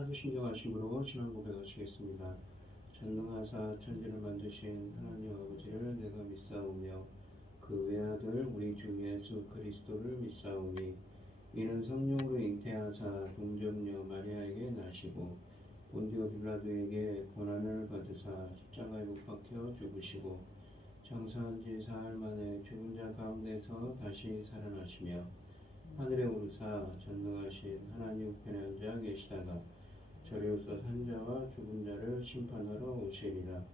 사도신경하심으로 신앙 고백하시겠습니다. 전능하사 천지를 만드신 하나님 아버지를 내가 믿사오며 그 외아들 우리 주 예수 그리스도를 믿사오니 이는 성령으로 잉태하사 동정녀 마리아에게 나시고 본디오 빌라도에게 고난을 받으사 십자가에 못 박혀 죽으시고 장사한 지 사흘 만에 죽은 자 가운데서 다시 살아나시며 하늘에 오르사 전능하신 하나님 우편에 앉아 계시다가 저리로서 산자와 죽은 자를 심판하러 오시리라.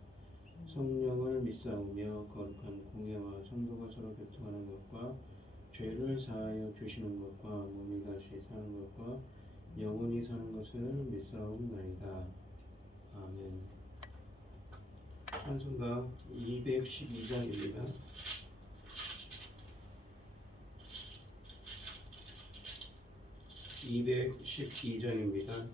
성령을 믿사오며 거룩한 공예와 성도가 서로 교통하는 것과 죄를 사하여 주시는 것과 몸이 다시 사는 것과 영원히 사는 것을 믿사옵나이다. 아멘. 찬송가 212장입니다. 212장입니다.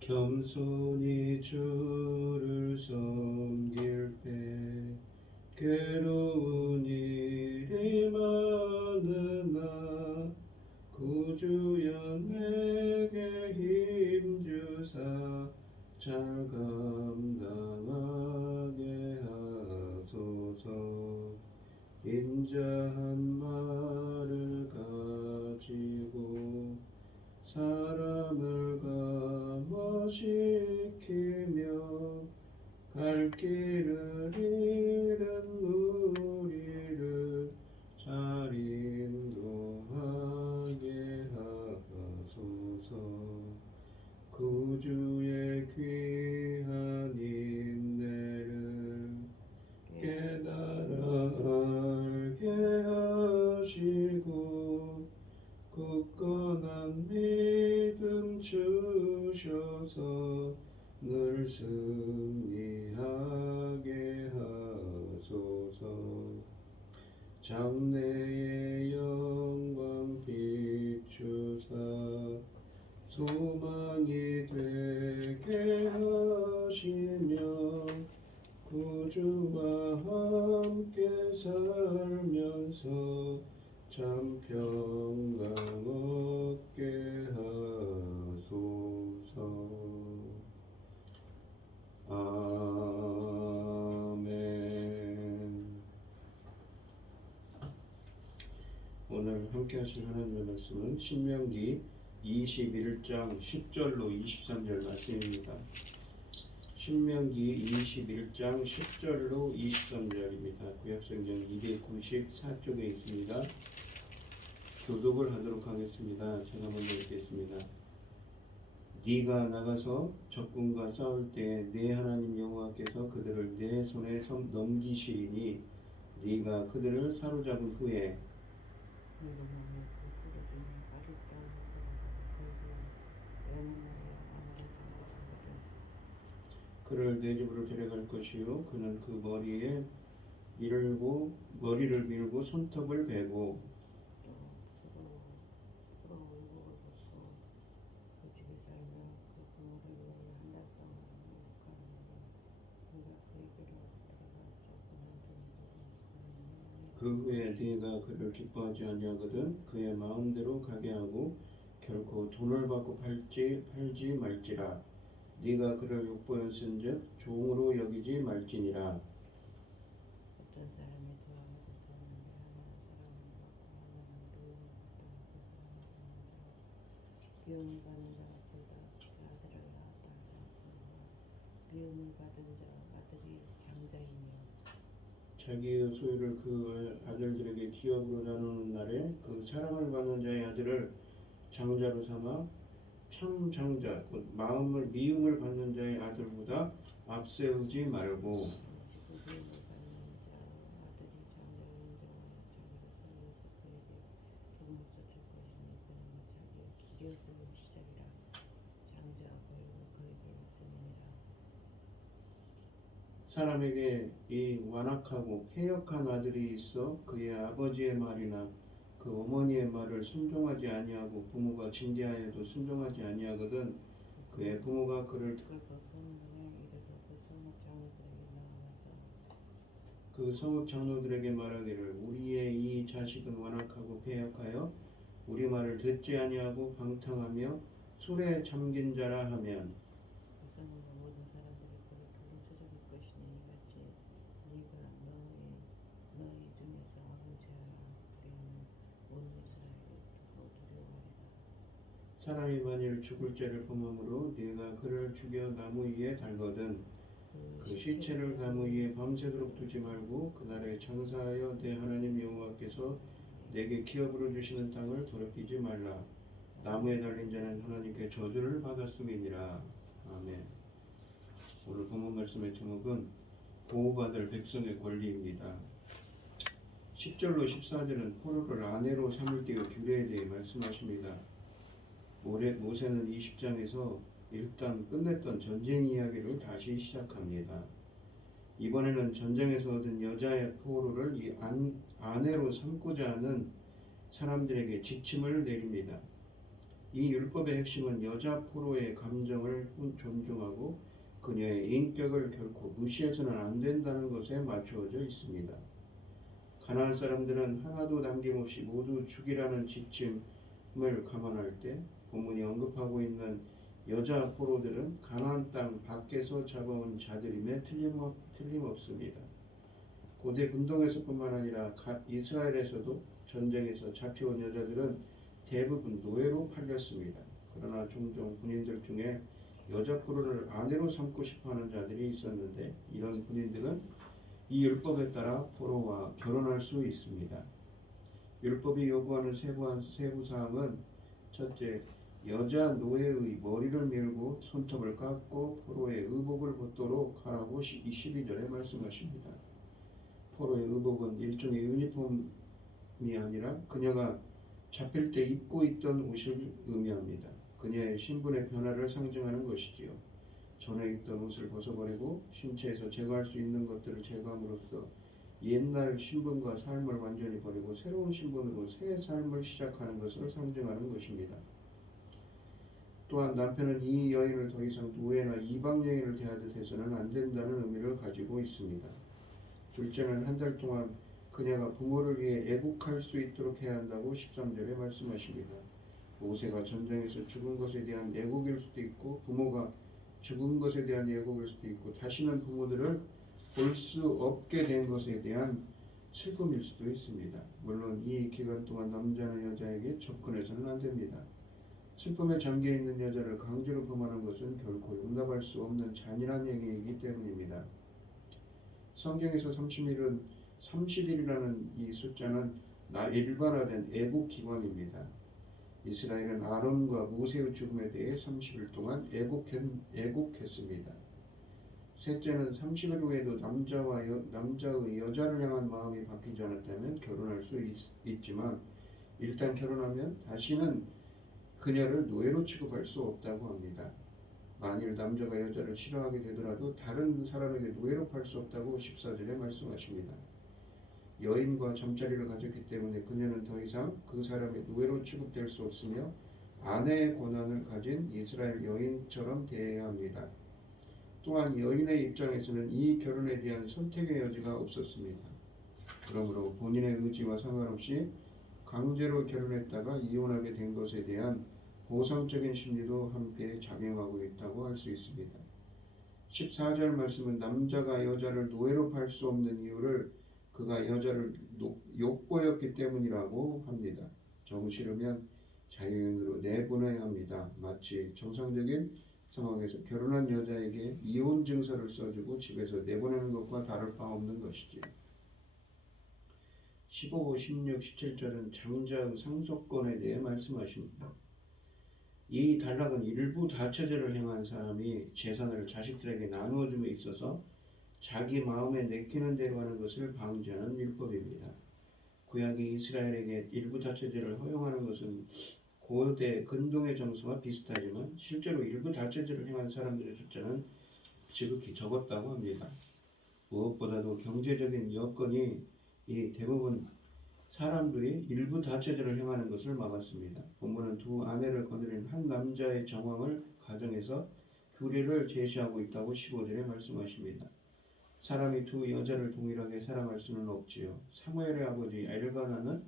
겸손히 주를 섬길 때 괴로운 일이 많으나 구주여 내게 힘주사 잘 감당하게 하소서. 인자한 말을 가지고 사람을 감화시키며 갈 길을 잃은 무리를 잘 인도하게 하소서. 구주의 귀한 인내를 깨달아 알게 하시고 굳건한 믿음 주셔서 늘 승리하게 하소서. 장래의 영광 비추사 소망이 되게 하시며 구주와 함께 살면서 참 평강 얻게 하소서. 아멘. 오늘 함께 하실 하나님의 말씀은 신명기 21장 10절로 23절 말씀입니다. 신명기 21장 10절로 23절입니다. 구약성경 294쪽에 있습니다. 교독을 하도록 하겠습니다. 제가 먼저 읽겠습니다. 네가 나가서 적군과 싸울 때 내 하나님 여호와께서 그들을 내 손에 넘기시리니 네가 그들을 사로잡은 후에 그를 내 집으로 데려갈 것이요 그는 그 머리를 밀고 손톱을 베고 그 후에 네가 그를 기뻐하지 아니하거든 그의 마음대로 가게 하고 결코 돈을 받고 팔지 말지라. 네가 그를 욕보였은즉 종으로 여기지 말지니라. 어떤 사람이 도움을 받는데 비움을 받는 자보다 아들을 낳았다 하자. 비움을 받은 자 아들이 장자이며 자기의 소유를 그 아들들에게 기업으로 나누는 날에 그 사랑을 받는 자의 아들을 장자로 삼아 참 장자 곧 미움을 받는 자의 아들보다 앞세우지 말고 비움을 받는 자 아들이 장자인 자와 자기를 살려서 그에게 조금씩 줄 것이니 그는 자기의 기력의 시작이라. 장자 고용을 그에게 있음이니라. 사람에게 이 완악하고 패역한 아들이 있어 그의 아버지의 말이나 그 어머니의 말을 순종하지 아니하고 부모가 징계하여도 순종하지 아니하거든 그의 부모가 그를 그가 소문에 이르러 그 소문장을 그에게 나와서 그 성읍 장로들에게 말하기를 우리의 이 자식은 완악하고 패역하여 우리 말을 듣지 아니하고 방탕하며 술에 잠긴 자라 하면 백성과 모든 사람들이 그를 부르 수적일 것이니 이같이 네가 너희 중에서 황제하라. 그리하면 온 이스라엘이 두려워하리라. 사람이 만일 죽을 죄를 범함으로 네가 그를 죽여 나무 위에 달거든 그 시체를 나무 위에 밤새도록 두지 말고 그날에 장사하여 내 하나님 여호와께서 내게 기업으로 주시는 땅을 더럽히지 말라. 나무에 달린 자는 하나님께 저주를 받았음이니라. 아멘. 오늘 본문 말씀의 제목은 보호받을 백성의 권리입니다. 10절로 14절은 포로를 아내로 삼을 때의 규례에 대해 말씀하십니다. 모세는 20장에서 일단 끝냈던 전쟁 이야기를 다시 시작합니다. 이번에는 전쟁에서 얻은 여자의 포로를 이 아내로 삼고자 하는 사람들에게 지침을 내립니다. 이 율법의 핵심은 여자 포로의 감정을 존중하고 그녀의 인격을 결코 무시해서는 안 된다는 것에 맞추어져 있습니다. 가나안 사람들은 하나도 남김없이 모두 죽이라는 지침을 감안할 때 본문이 언급하고 있는 여자 포로들은 가나안 땅 밖에서 잡아온 자들임에 틀림없습니다. 고대 근동에서뿐만 아니라 이스라엘에서도 전쟁에서 잡혀온 여자들은 대부분 노예로 팔렸습니다. 그러나 종종 군인들 중에 여자 포로를 아내로 삼고 싶어하는 자들이 있었는데 이런 군인들은 이 율법에 따라 포로와 결혼할 수 있습니다. 율법이 요구하는 세부 사항은 첫째, 여자 노예의 머리를 밀고 손톱을 깎고 포로의 의복을 벗도록 하라고 12절에 말씀하십니다. 포로의 의복은 일종의 유니폼이 아니라 그녀가 잡힐 때 입고 있던 옷을 의미합니다. 그녀의 신분의 변화를 상징하는 것이지요. 전에 입던 옷을 벗어버리고 신체에서 제거할 수 있는 것들을 제거함으로써 옛날 신분과 삶을 완전히 버리고 새로운 신분으로 새 삶을 시작하는 것을 상징하는 것입니다. 또한 남편은 이 여인을 더 이상 노예나 이방 여인을 대하듯 해서는 안 된다는 의미를 가지고 있습니다. 둘째는 한 달 동안 그녀가 부모를 위해 애국할 수 있도록 해야 한다고 13절에 말씀하십니다. 모세가 전쟁에서 죽은 것에 대한 애국일 수도 있고 부모가 죽은 것에 대한 애국일 수도 있고 다시는 부모들을 볼 수 없게 된 것에 대한 슬픔일 수도 있습니다. 물론 이 기간 동안 남자나 여자에게 접근해서는 안 됩니다. 슬픔에 잠겨있는 여자를 강제로 범하는 것은 결코 용납할 수 없는 잔인한 행위이기 때문입니다. 성경에서 30일이라는 이 숫자는 일반화된 애국 기관입니다. 이스라엘은 아론과 모세의 죽음에 대해 30일 동안 애국했습니다. 셋째는 30일 후에도 남자의 여자를 향한 마음이 바뀌지 않았다면 결혼할 수 있지만 일단 결혼하면 다시는 그녀를 노예로 취급할 수 없다고 합니다. 만일 남자가 여자를 싫어하게 되더라도 다른 사람에게 노예로 팔 수 없다고 14절에 말씀하십니다. 여인과 잠자리를 가졌기 때문에 그녀는 더 이상 그 사람의 노예로 취급될 수 없으며 아내의 권한을 가진 이스라엘 여인처럼 대해야 합니다. 또한 여인의 입장에서는 이 결혼에 대한 선택의 여지가 없었습니다. 그러므로 본인의 의지와 상관없이 강제로 결혼했다가 이혼하게 된 것에 대한 보상적인 심리도 함께 작용하고 있다고 할 수 있습니다. 14절 말씀은 남자가 여자를 노예로 팔 수 없는 이유를 그가 여자를 욕보였기 때문이라고 합니다. 정 싫으면 자유인으로 내보내야 합니다. 마치 정상적인 상황에서 결혼한 여자에게 이혼 증서를 써주고 집에서 내보내는 것과 다를 바 없는 것이지요. 15, 16, 17절은 장자의 상속권에 대해 말씀하십니다. 이 단락은 일부 다처제를 행한 사람이 재산을 자식들에게 나누어줌에 있어서 자기 마음에 내키는 대로 하는 것을 방지하는 율법입니다. 구약의 이스라엘에게 일부 다처제를 허용하는 것은 고대 근동의 정서와 비슷하지만 실제로 일부 다처제를 행한 사람들의 숫자는 지극히 적었다고 합니다. 무엇보다도 경제적인 여건이 대부분 사람들이 일부 다처제를 행하는 것을 막았습니다. 본문은 두 아내를 거느린 한 남자의 정황을 가정해서 규례를 제시하고 있다고 15절에 말씀하십니다. 사람이 두 여자를 동일하게 사랑할 수는 없지요. 사무엘의 아버지 엘가나는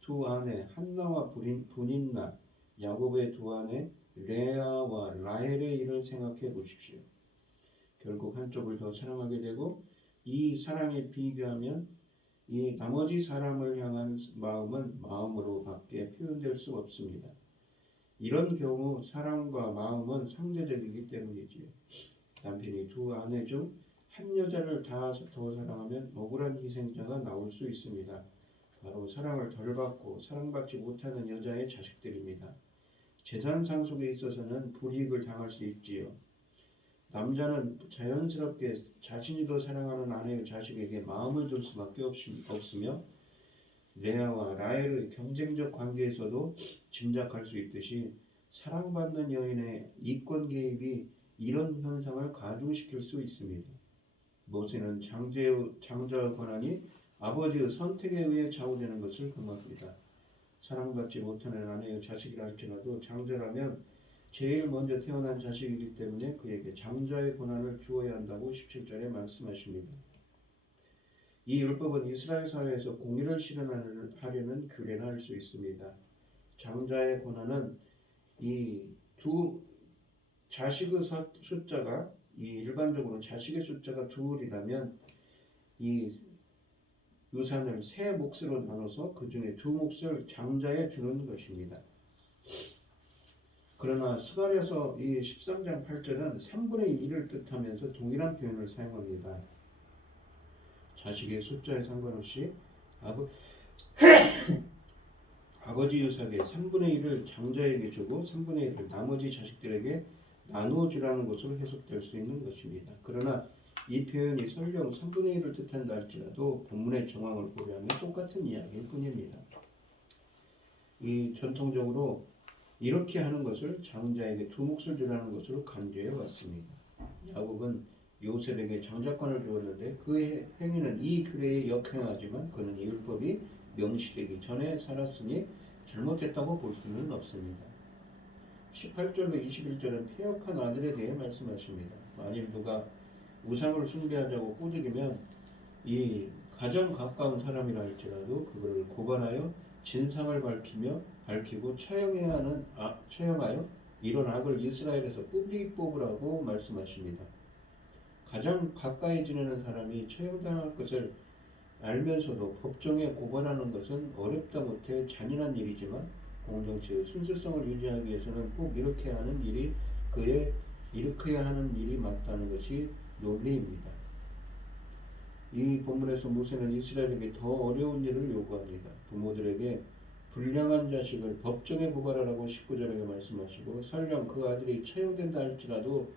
두 아내 한나와 분인나, 야곱의 두 아내 레아와 라헬의 일을 생각해 보십시오. 결국 한쪽을 더 사랑하게 되고 이 사랑에 비교하면 이 나머지 사람을 향한 마음은 마음으로밖에 표현될 수 없습니다. 이런 경우 사랑과 마음은 상대적이기 때문이지요. 남편이 두 아내 중 한 여자를 더 사랑하면 억울한 희생자가 나올 수 있습니다. 바로 사랑을 덜 받고 사랑받지 못하는 여자의 자식들입니다. 재산 상속에 있어서는 불이익을 당할 수 있지요. 남자는 자연스럽게 자신이 더 사랑하는 아내의 자식에게 마음을 줄 수밖에 없으며 레아와 라헬의 경쟁적 관계에서도 짐작할 수 있듯이 사랑받는 여인의 이권 개입이 이런 현상을 가중시킬 수 있습니다. 모세는 장자의 권한이 아버지의 선택에 의해 좌우되는 것을 금합니다. 사랑받지 못하는 아내의 자식이라 할지라도 장자라면 제일 먼저 태어난 자식이기 때문에 그에게 장자의 권한을 주어야 한다고 17절에 말씀하십니다. 이 율법은 이스라엘 사회에서 공의를 실현하려는 규례라 할 수 있습니다. 장자의 권한은 이 두 자식의 숫자가 일반적으로 자식의 숫자가 둘이라면 이 유산을 세 몫으로 나눠서 그 중에 두 몫을 장자에 주는 것입니다. 그러나 스가랴서 이 13장 8절은 3분의 1을 뜻하면서 동일한 표현을 사용합니다. 자식의 숫자에 상관없이 아버지 유산의 3분의 1을 장자에게 주고 3분의 1을 나머지 자식들에게 나누어 주라는 것으로 해석될 수 있는 것입니다. 그러나 이 표현이 설령 3분의 1을 뜻한다 할지라도 본문의 정황을 고려하면 똑같은 이야기일 뿐입니다. 이 전통적으로 이렇게 하는 것을 장자에게 두 몫을 주라는 것으로 간주해 왔습니다. 야곱은 요셉에게 장자권을 주었는데 그 행위는 이 규례에 역행하지만 그는 이 율법이 명시되기 전에 살았으니 잘못했다고 볼 수는 없습니다. 18절과 21절은 폐역한 아들에 대해 말씀하십니다. 만일 누가 우상을 숭배하자고 꼬드기면 이 가장 가까운 사람이라 할지라도 그것을 고발하여 진상을 밝히고 처형하여 이런 악을 이스라엘에서 뿌리 뽑으라고 말씀하십니다. 가장 가까이 지내는 사람이 처형당할 것을 알면서도 법정에 고발하는 것은 어렵다 못해 잔인한 일이지만 공동체의 순수성을 유지하기 위해서는 꼭 이렇게 하는 일이 일으켜야 하는 일이 맞다는 것이 논리입니다. 이 본문에서 모세는 이스라엘에게 더 어려운 일을 요구합니다. 부모들에게 불량한 자식을 법정에 고발하라고 19절에 말씀하시고 설령 그 아들이 처형된다 할지라도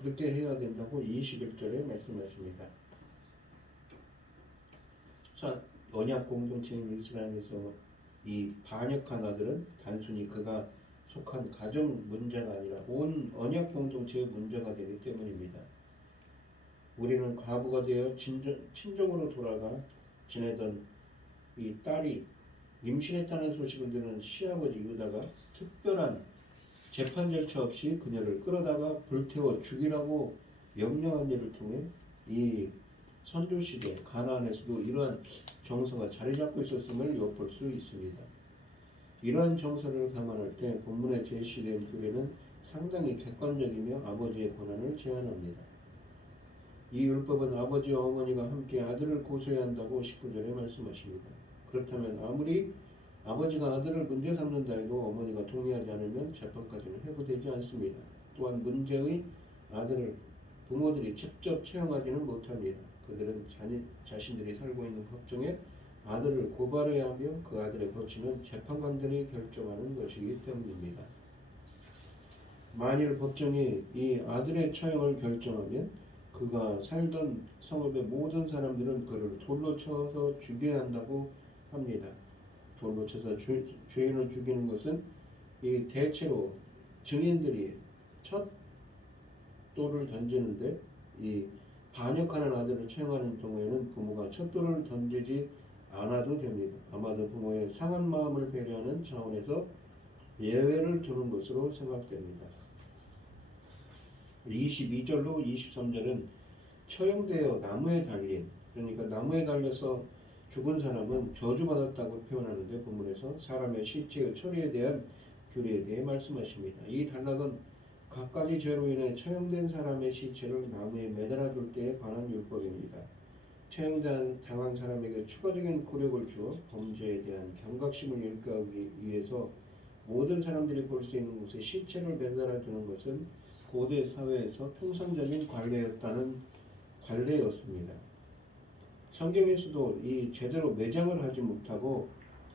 그렇게 해야 된다고 21절에 말씀하십니다. 자, 언약 공동체인 이스라엘에서 이 반역한 아들은 단순히 그가 속한 가정 문제가 아니라 온 언약 공동체의 문제가 되기 때문입니다. 우리는 과부가 되어 친정으로 돌아가 지내던 이 딸이 임신했다는 소식을 들은 시아버지 유다가 특별한 재판 절차 없이 그녀를 끌어다가 불태워 죽이라고 명령한 일을 통해 이 선조시대 가나안에서도 이러한 정서가 자리 잡고 있었음을 엿볼 수 있습니다. 이러한 정서를 감안할 때 본문에 제시된 규례는 상당히 객관적이며 아버지의 권한을 제한합니다. 이 율법은 아버지와 어머니가 함께 아들을 고소해야 한다고 19절에 말씀하십니다. 그렇다면 아무리 아버지가 아들을 문제 삼는다 해도 어머니가 동의하지 않으면 재판까지는 회부되지 않습니다. 또한 문제의 아들을 부모들이 직접 처형하지는 못합니다. 그들은 자신들이 살고 있는 법정에 아들을 고발해야 하며 그 아들의 거취는 재판관들이 결정하는 것이기 때문입니다. 만일 법정이 이 아들의 처형을 결정하면 그가 살던 성읍의 모든 사람들은 그를 돌로 쳐서 죽여야 한다고 합니다. 돌로 쳐서 죄인을 죽이는 것은 이 대체로 증인들이 첫 돌을 던지는데 이 반역하는 아들을 처형하는 경우에는 부모가 첫 돌을 던지지 않아도 됩니다. 아마도 부모의 상한 마음을 배려하는 차원에서 예외를 두는 것으로 생각됩니다. 22절로 23절은 처형되어 나무에 달린, 그러니까 나무에 달려서 죽은 사람은 저주받았다고 표현하는데, 본문에서 사람의 실체의 처리에 대한 규례에 대해 말씀하십니다. 이 단락은 갖가지 죄로 인해 처형된 사람의 시체를 나무에 매달아둘 때에 관한 율법입니다. 처형당한 사람에게 추가적인 굴욕을 주어 범죄에 대한 경각심을 일깨우기 위해서 모든 사람들이 볼 수 있는 곳에 시체를 매달아두는 것은 고대 사회에서 통상적인 관례였습니다. 성경에서도 이 제대로 매장을 하지 못하고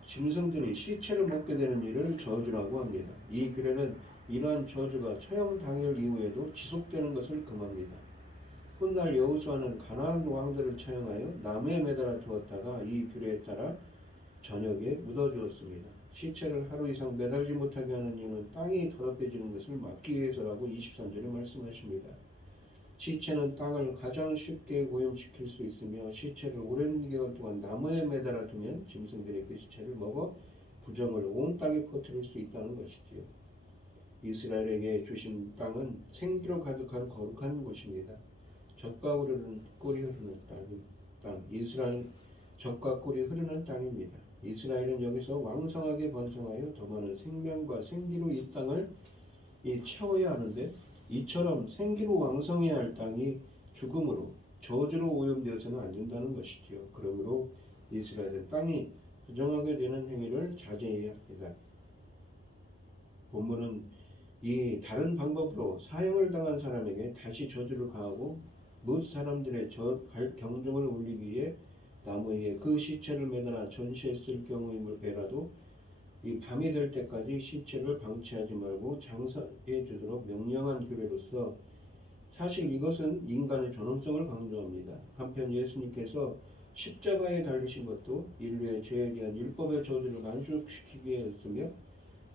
짐승들이 시체를 먹게 되는 일을 저주라고 합니다. 이 규례는 이러한 저주가 처형 당일 이후에도 지속되는 것을 금합니다. 훗날 여호수아는 가나안 왕들을 처형하여 나무에 매달아 두었다가 이 규례에 따라 저녁에 묻어주었습니다. 시체를 하루 이상 매달지 못하게 하는 이유는 땅이 더럽혀지는 것을 막기 위해서라고 23절에 말씀하십니다. 시체는 땅을 가장 쉽게 오염시킬 수 있으며 시체를 오랜 기간 동안 나무에 매달아 두면 짐승들이 그 시체를 먹어 부정을 온 땅에 퍼뜨릴 수 있다는 것이지요. 이스라엘에게 주신 땅은 생기로 가득한 거룩한 곳입니다. 젖과 꿀이 흐르는 땅, 이스라엘 젖과 꿀이 흐르는 땅입니다. 이스라엘은 여기서 왕성하게 번성하여 더 많은 생명과 생기로 이 땅을 채워야 하는데, 이처럼 생기로 왕성해야 할 땅이 죽음으로 저주로 오염되어서는 안 된다는 것이지요. 그러므로 이스라엘은 땅이 부정하게 되는 행위를 자제해야 합니다. 본문은 이 다른 방법으로 사형을 당한 사람에게 다시 저주를 가하고 뭇 사람들의 경종을 울리기 위해 나무에 그 시체를 매달아 전시했을 경우임을배라도 이 밤이 될 때까지 시체를 방치하지 말고 장사해 주도록 명령한 규례로서 사실 이것은 인간의 존엄성을 강조합니다. 한편 예수님께서 십자가에 달리신 것도 인류의 죄에 대한 율법의 저주를 만족시키기 위해였으며,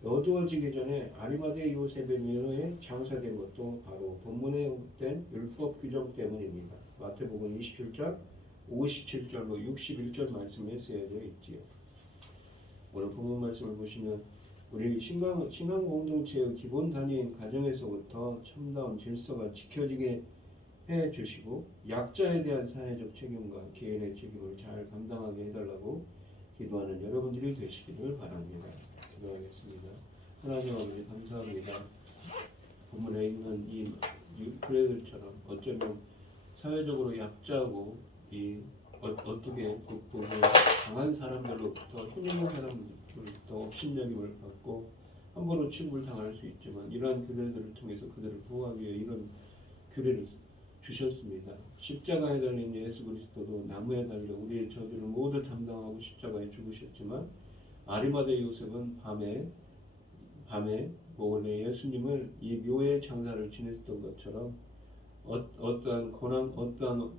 어두워지기 전에 아리마대 요셉의 미로에 장사된 것도 바로 본문에 언급된 율법 규정 때문입니다. 마태복음 27장 57절로 61절 말씀에 쓰여져 있지요. 오늘 본문 말씀을 보시면 우리 신앙 공동체의 기본 단위인 가정에서부터 참다운 질서가 지켜지게 해주시고, 약자에 대한 사회적 책임과 개인의 책임을 잘 감당하게 해달라고 기도하는 여러분들이 되시기를 바랍니다. 기도하겠습니다. 하나님 아버지, 감사합니다. 본문에 있는 이 규례들처럼 어쩌면 사회적으로 약자고 어떻게 극복을 강한 사람들로부터 힘 있는 사람들로부터 업신여김을 받고 함부로 취급을 당할 수 있지만, 이러한 규례들을 통해서 그들을 보호하기 위해 이런 규례를 주셨습니다. 십자가에 달린 예수 그리스도도 나무에 달려 우리의 저주를 모두 담당하고 십자가에 죽으셨지만, 아리마대 요셉은 밤에 원래 예수님을 이 묘의 장사를 지냈던 것처럼 어떠한 고난, 어떠한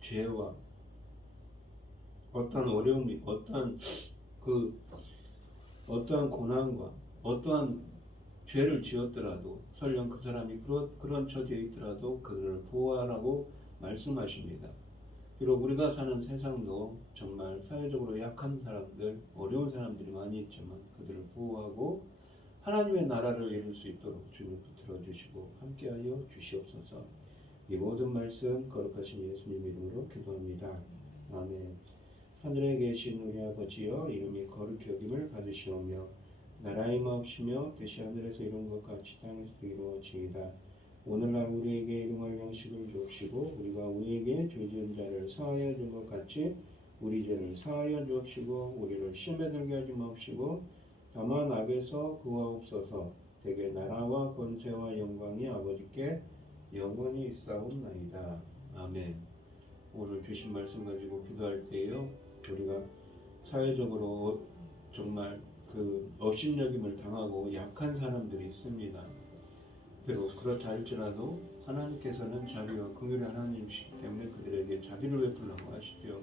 죄와 어떠한 어려움이, 어떠한 고난과 어떠한 죄를 지었더라도, 설령 그 사람이 그런 처지에 있더라도 그들을 보호하라고 말씀하십니다. 비록 우리가 사는 세상도 정말 사회적으로 약한 사람들, 어려운 사람들이 많이 있지만 그들을 보호하고 하나님의 나라를 이룰 수 있도록 주님 붙들어 주시고 함께하여 주시옵소서. 이 모든 말씀 거룩하신 예수님 이름으로 기도합니다. 아멘. 하늘에 계신 우리 아버지여, 이름이 거룩히 여김을 받으시오며 나라의 마옵시며 뜻이 하늘에서 이룬 것 같이 땅에서도 이루어지이다. 오늘날 우리에게 일용할 양식을 주옵시고, 우리가 우리에게 죄 지은 자를 사하여 준 것 같이 우리 죄를 사하여 주옵시고, 우리를 시험에 들게 하지 마옵시고 다만 악에서 구하옵소서. 대개 나라와 권세와 영광이 아버지께 영원히 있사옵나이다. 아멘. 오늘 주신 말씀 가지고 기도할 때요, 우리가 사회적으로 정말 업신여김을 당하고 약한 사람들이 있습니다. 비록 그렇다 할지라도 하나님께서는 자비와 긍휼의 하나님이시기 때문에 그들에게 자비를 베풀라고 하시죠.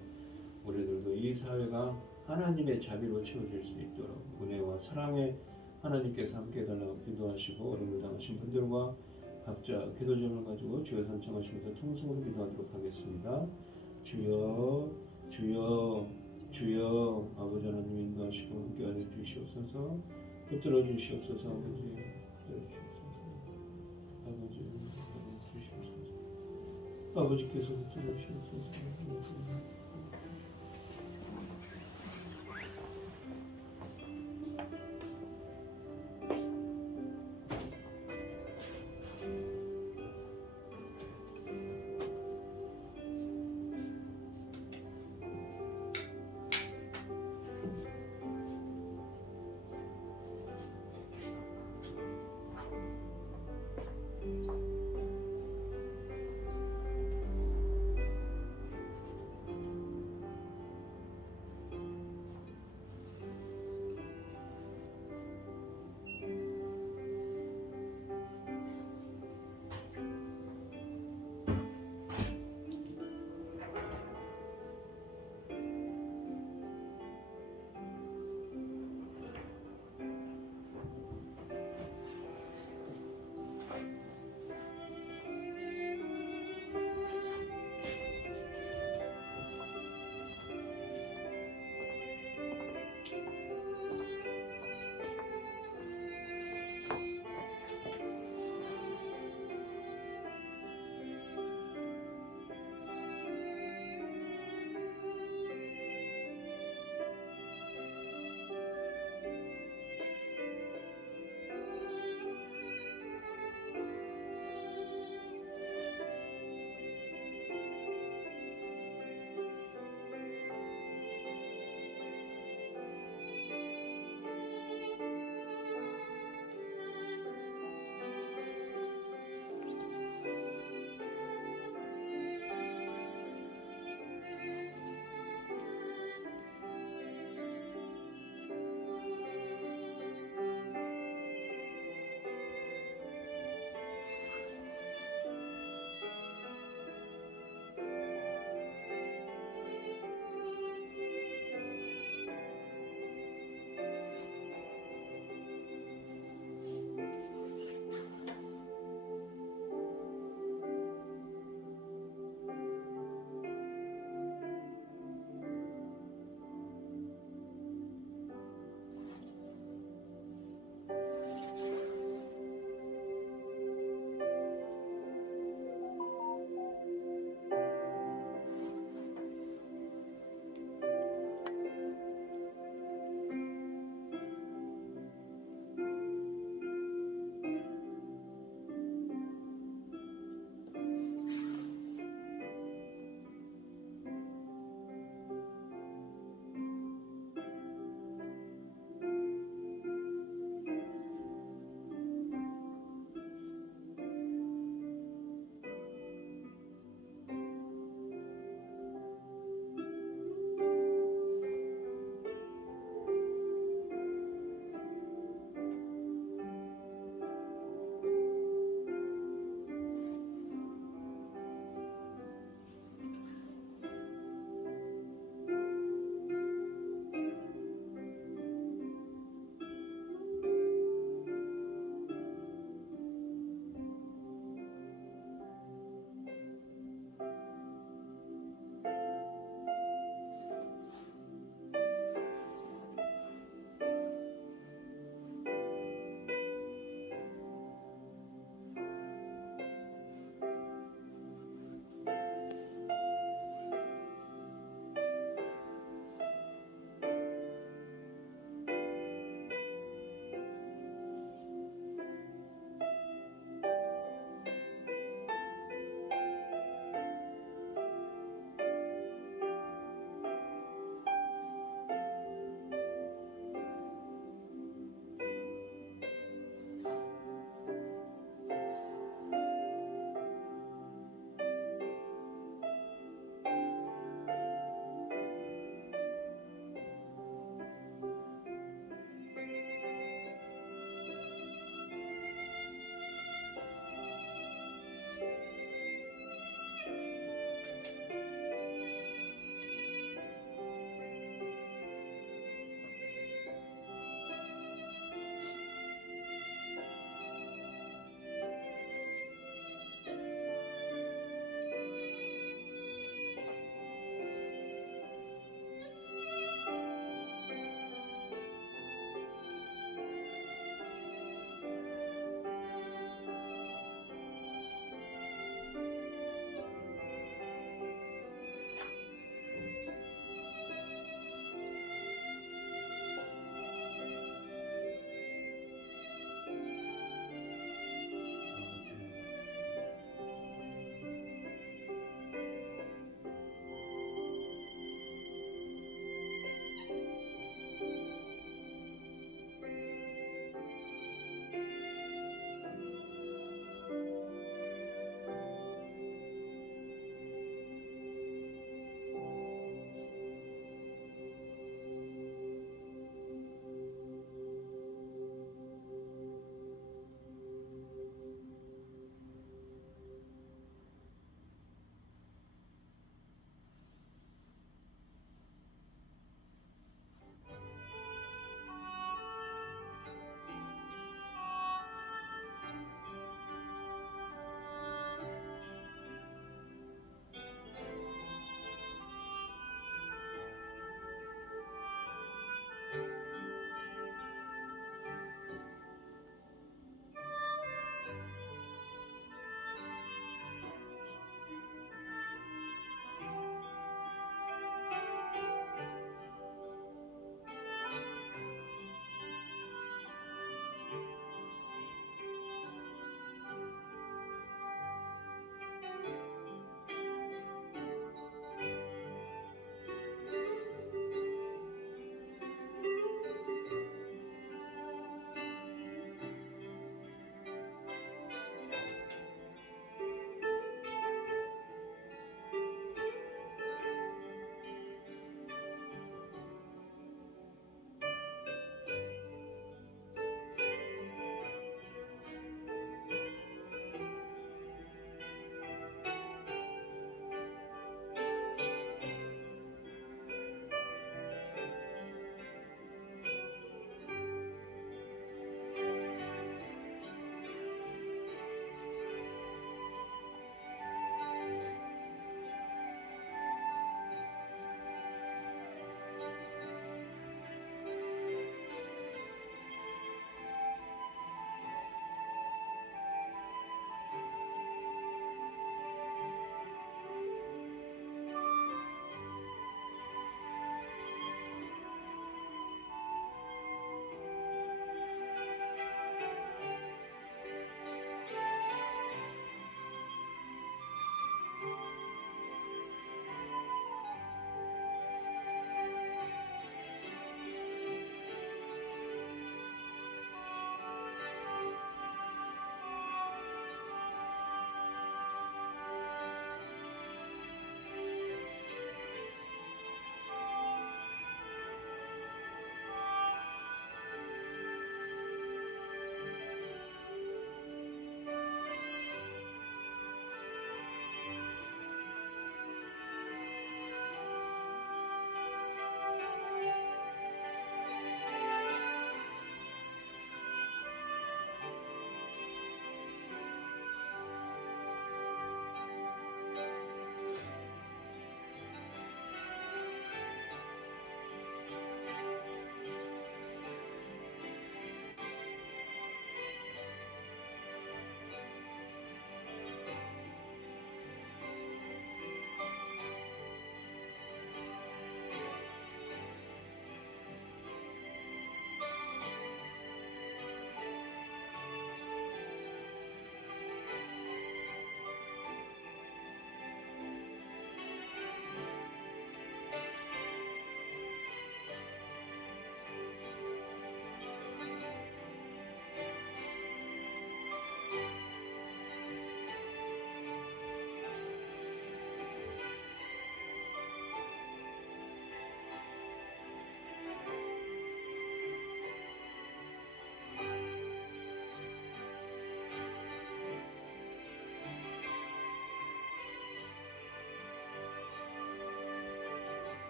우리들도 이 사회가 하나님의 자비로 채워질 수 있도록 은혜와 사랑의 하나님께서 함께 해달라고 기도하시고, 어려움을 당하신 분들과 각자 기도 제목을 가지고 주여 선창하시면서 통성으로 기도하도록 하겠습니다. 주여, 주여, 주여. 아버지 하나님 인도하시고 함께하여 주시옵소서. 붙들어 주시옵소서. 아버지, 붙들어 주시옵소서. 아버지, 아버지께서 붙들으신 손을